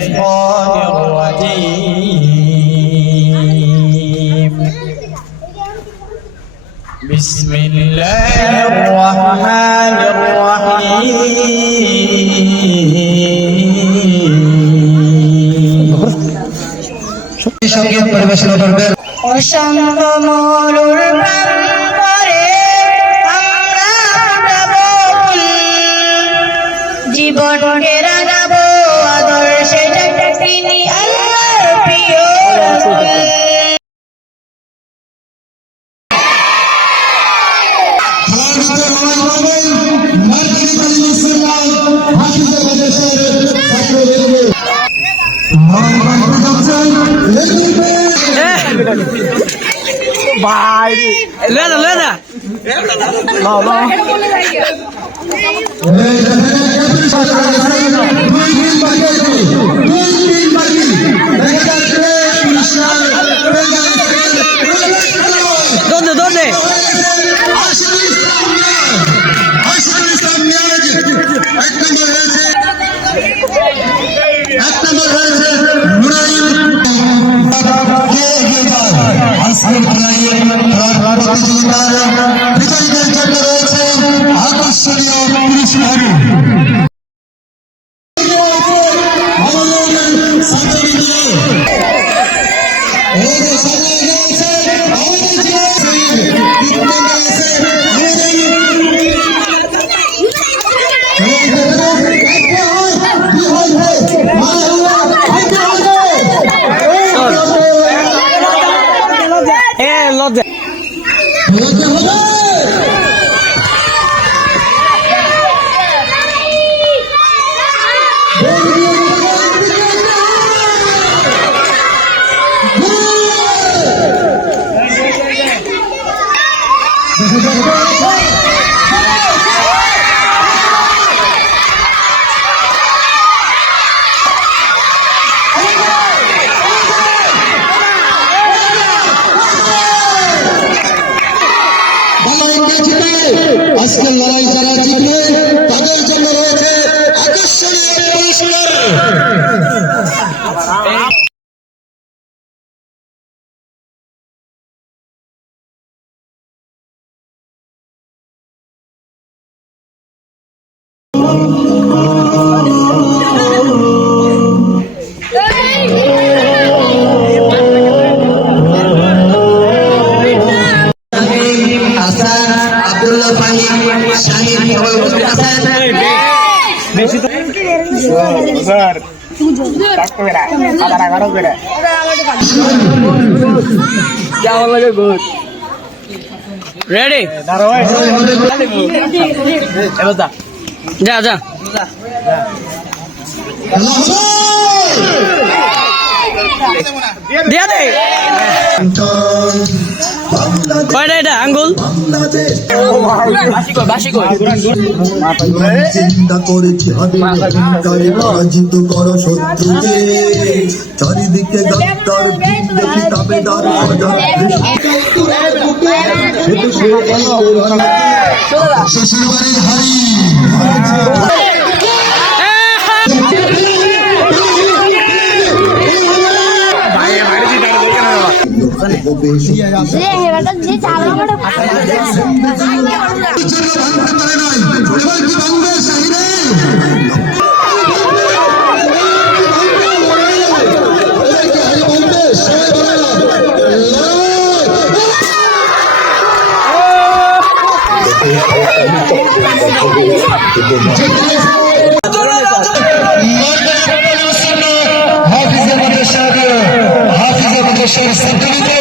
الشيطان الرجيم بسم الله الرحمن الرحيم সঙ্গীত পরিবেশনা করবেন অসংখ্য মরুর প্রান্তরে আমরা যাব জীবনকে রাঙাবো আদর্শে তিনি আল্লাহর প্রিয় রাসূল। ভাই লেদা লেদা লাও লাও ¿Dónde? ¿Dónde? আকর্ষণীয় পুরস্কার লজ্জা আজকের লড়াই যারা জিতবে তাদের জন্য রয়েছে আকর্ষণীয় পুরস্কার। রেডি যা যা দিয়া দে কয়টা এটা আঙ্গুল চিন্তা করেছি হবে পরাজিত করো শত্রুকে চারিদিকে গাদ্দার দেখি তবে ডার শ্বশুরবাড়ির হাড়ি হাফিজে মাদ্রাসার ছাত্রীদের